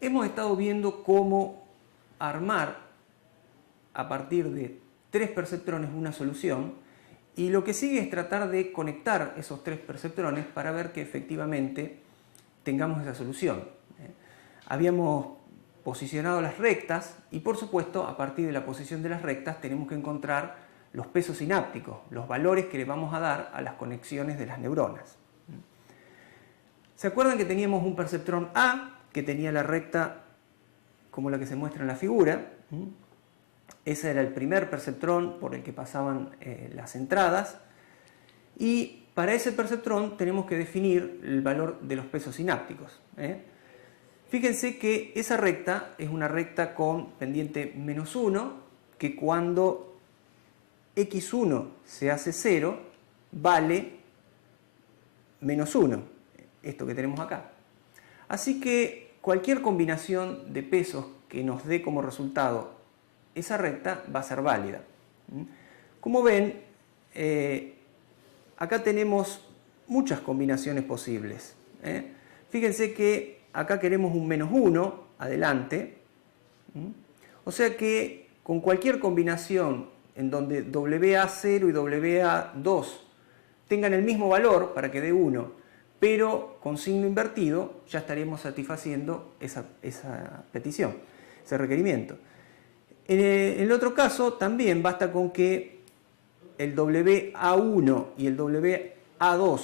hemos estado viendo cómo armar a partir de 3 perceptrones una solución, y lo que sigue es tratar de conectar esos 3 perceptrones para ver que efectivamente tengamos esa solución. Habíamos posicionado las rectas y, por supuesto, a partir de la posición de las rectas tenemos que encontrar los pesos sinápticos, los valores que le vamos a dar a las conexiones de las neuronas. ¿Se acuerdan que teníamos un perceptrón A que tenía la recta como la que se muestra en la figura? Ese era el primer perceptrón por el que pasaban las entradas, y para ese perceptrón tenemos que definir el valor de los pesos sinápticos. Fíjense que esa recta es una recta con pendiente -1, que cuando x1 se hace 0 vale -1, esto que tenemos acá. Así que cualquier combinación de pesos que nos dé como resultado esa recta va a ser válida. Como ven, acá tenemos muchas combinaciones posibles. Fíjense que acá queremos un -1 adelante. O sea que con cualquier combinación en donde WA0 y WA2 tengan el mismo valor para que dé 1, pero con signo invertido, ya estaríamos satisfaciendo esa petición, ese requerimiento. En el otro caso también basta con que el WA1 y el WA2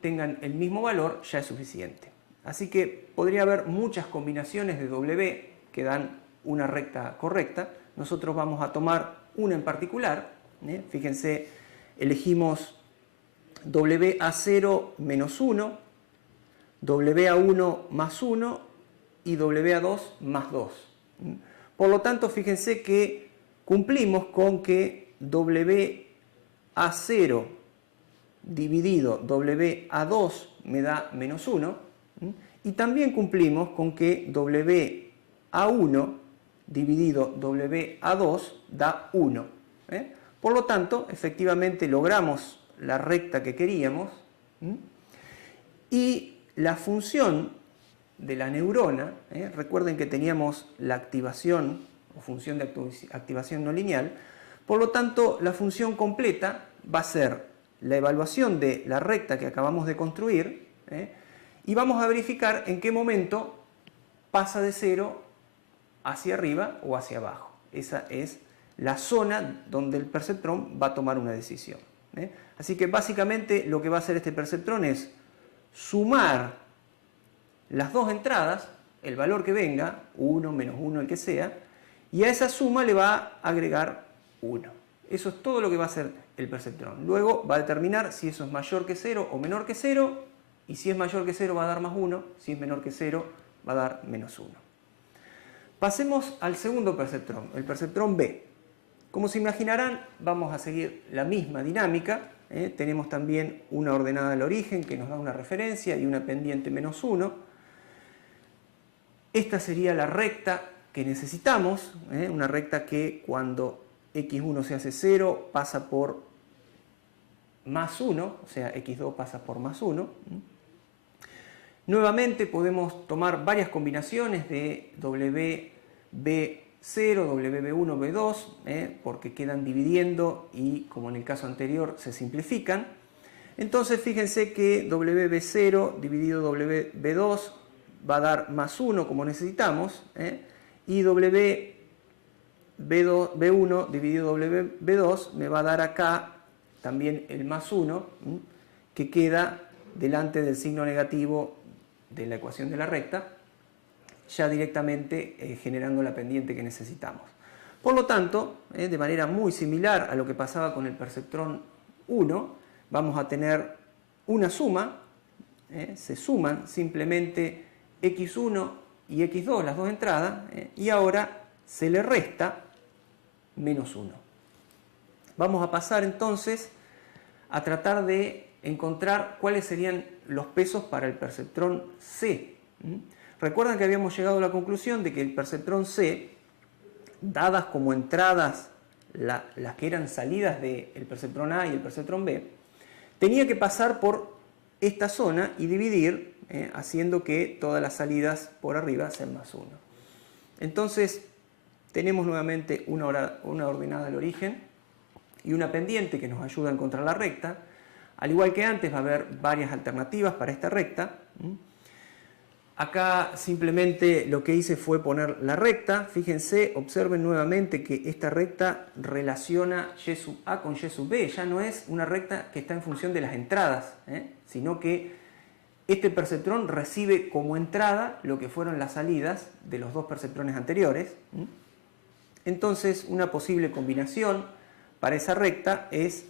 tengan el mismo valor, ya es suficiente. Así que podría haber muchas combinaciones de W que dan una recta correcta. Nosotros vamos a tomar una en particular. Fíjense, elegimos WA0 menos 1, WA1 más 1 y WA2 más 2. Por lo tanto, fíjense que cumplimos con que WA0 dividido WA2 me da -1, y también cumplimos con que WA1 dividido WA2 da 1. Por lo tanto, efectivamente logramos la recta que queríamos, y la función de la neurona, recuerden que teníamos la activación o función de activación no lineal, por lo tanto la función completa va a ser la evaluación de la recta que acabamos de construir, y vamos a verificar en qué momento pasa de 0 hacia arriba o hacia abajo. Esa es la zona donde el perceptrón va a tomar una decisión. Así que básicamente lo que va a hacer este perceptrón es sumar las dos entradas, el valor que venga, 1, menos 1, el que sea, y a esa suma le va a agregar 1. Eso es todo lo que va a hacer el perceptrón. Luego va a determinar si eso es mayor que 0 o menor que 0, y si es mayor que 0 va a dar más 1, si es menor que 0 va a dar menos 1. Pasemos al segundo perceptrón, el perceptrón B. Como se imaginarán, vamos a seguir la misma dinámica. Tenemos también una ordenada al origen que nos da una referencia y una pendiente -1. Esta sería la recta que necesitamos, una recta que cuando x1 se hace 0 pasa por más 1, o sea, x2 pasa por más 1. Nuevamente podemos tomar varias combinaciones de WB0, WB1, B2, porque quedan dividiendo y, como en el caso anterior, se simplifican. Entonces fíjense que WB0 dividido WB2 va a dar más 1 como necesitamos, y WB1 dividido WB2 me va a dar acá también el más 1, que queda delante del signo negativo de la ecuación de la recta, ya directamente generando la pendiente que necesitamos. Por lo tanto, de manera muy similar a lo que pasaba con el perceptrón 1, vamos a tener una suma, se suman simplemente x1 y x2, las dos entradas, y ahora se le resta menos 1. Vamos a pasar entonces a tratar de encontrar cuáles serían los pesos para el perceptrón C. Recuerdan que habíamos llegado a la conclusión de que el perceptrón C, dadas como entradas las que eran salidas del perceptrón A y el perceptrón B, tenía que pasar por esta zona y dividir haciendo que todas las salidas por arriba sean más 1. Entonces tenemos nuevamente una ordenada al origen y una pendiente que nos ayuda a encontrar la recta. Al igual que antes va a haber varias alternativas para esta recta. Acá simplemente lo que hice fue poner la recta. Fíjense, observen nuevamente que esta recta relaciona y sub A con y sub B. Ya no es una recta que está en función de las entradas, sino que este perceptrón recibe como entrada lo que fueron las salidas de los dos perceptrones anteriores. Entonces, una posible combinación para esa recta es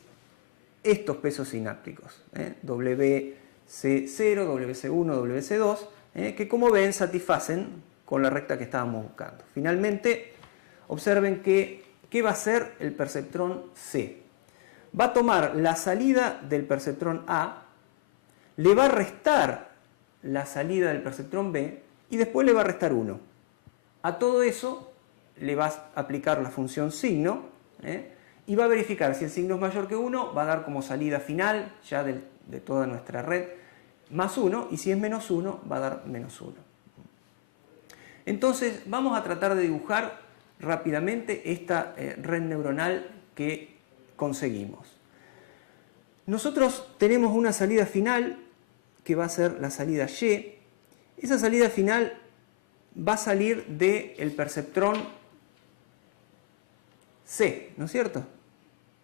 estos pesos sinápticos, WC0, WC1, WC2, que como ven satisfacen con la recta que estábamos buscando. Finalmente, observen que ¿qué va a hacer el perceptrón C? Va a tomar la salida del perceptrón A, le va a restar la salida del perceptrón B y después le va a restar 1. A todo eso le va a aplicar la función signo y va a verificar si el signo es mayor que 1, va a dar como salida final ya de toda nuestra red más 1, y si es menos 1 va a dar menos 1. Entonces vamos a tratar de dibujar rápidamente esta red neuronal que conseguimos. Nosotros tenemos una salida final que va a ser la salida Y. Esa salida final va a salir del perceptrón C, ¿no es cierto?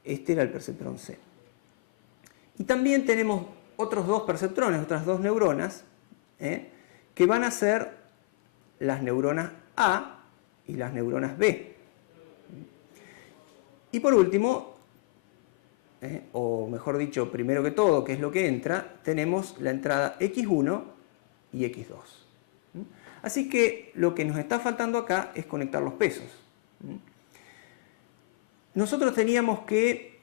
Este era el perceptrón C. Y también tenemos otros dos perceptrones, otras dos neuronas, que van a ser las neuronas A y las neuronas B. Y por último, o mejor dicho, primero que todo, que es lo que entra, tenemos la entrada X1 y X2. Así que lo que nos está faltando acá es conectar los pesos. Nosotros teníamos que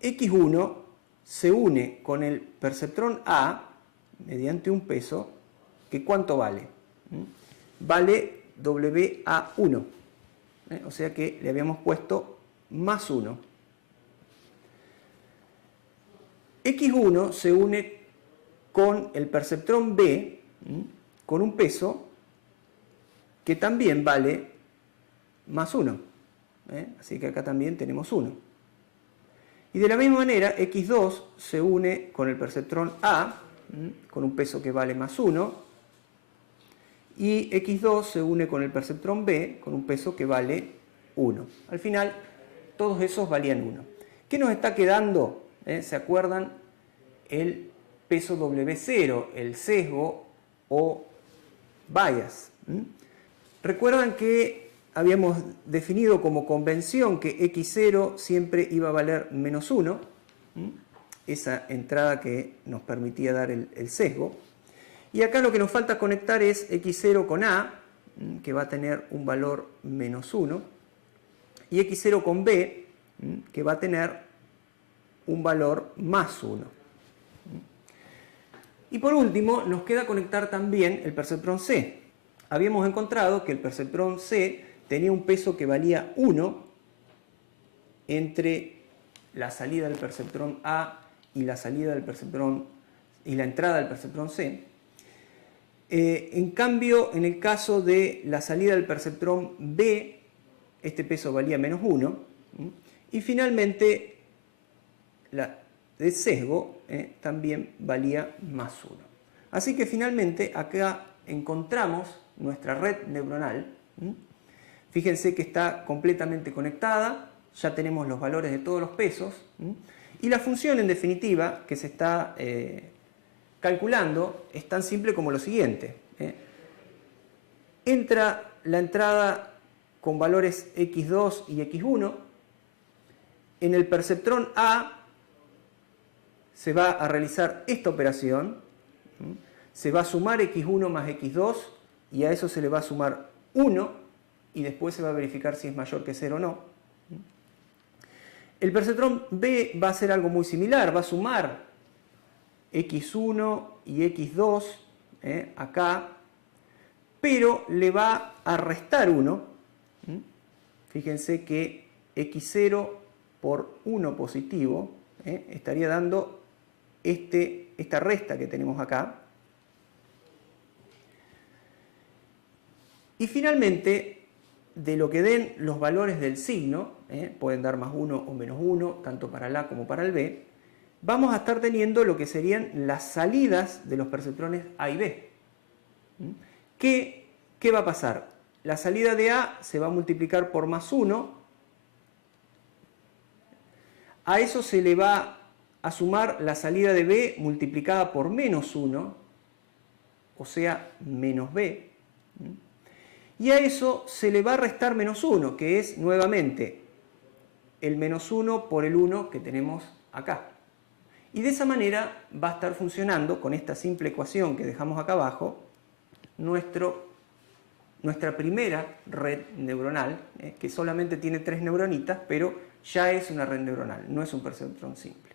X1 se une con el perceptrón A mediante un peso que ¿cuánto vale? Vale WA1. O sea que le habíamos puesto más 1. X1 se une con el perceptrón B con un peso que también vale más 1. Así que acá también tenemos 1. Y de la misma manera, X2 se une con el perceptrón A, con un peso que vale más 1, y X2 se une con el perceptrón B, con un peso que vale 1. Al final, todos esos valían 1. ¿Qué nos está quedando? ¿Se acuerdan? El peso W0, el sesgo o bias. ¿Recuerdan que habíamos definido como convención que X0 siempre iba a valer menos 1, esa entrada que nos permitía dar el sesgo? Y acá lo que nos falta conectar es X0 con A, que va a tener un valor menos 1, y X0 con B, que va a tener un valor más 1. Y por último, nos queda conectar también el perceptrón C. Habíamos encontrado que el perceptrón C tenía un peso que valía 1 entre la salida del perceptrón A y la salida del perceptrón y la entrada del perceptrón C. En cambio, en el caso de la salida del perceptrón B, este peso valía menos 1. Y finalmente, la de sesgo también valía más 1. Así que finalmente acá encontramos nuestra red neuronal. Fíjense que está completamente conectada, ya tenemos los valores de todos los pesos, y la función en definitiva que se está calculando es tan simple como lo siguiente. Entra la entrada con valores X2 y X1, en el perceptrón A se va a realizar esta operación, se va a sumar X1 más X2 y a eso se le va a sumar 1, y después se va a verificar si es mayor que 0 o no. El perceptrón B va a hacer algo muy similar, va a sumar X1 y X2 acá, pero le va a restar 1. Fíjense que X0 por 1 positivo estaría dando esta resta que tenemos acá. Y finalmente, de lo que den los valores del signo, pueden dar +1 o -1, tanto para el A como para el B, vamos a estar teniendo lo que serían las salidas de los perceptrones A y B. ¿Qué va a pasar? La salida de A se va a multiplicar por +1, a eso se le va a sumar la salida de B multiplicada por -1, o sea, -B, y a eso se le va a restar -1, que es nuevamente el -1 por el 1 que tenemos acá. Y de esa manera va a estar funcionando, con esta simple ecuación que dejamos acá abajo, nuestra primera red neuronal, que solamente tiene 3 neuronitas, pero ya es una red neuronal, no es un perceptrón simple.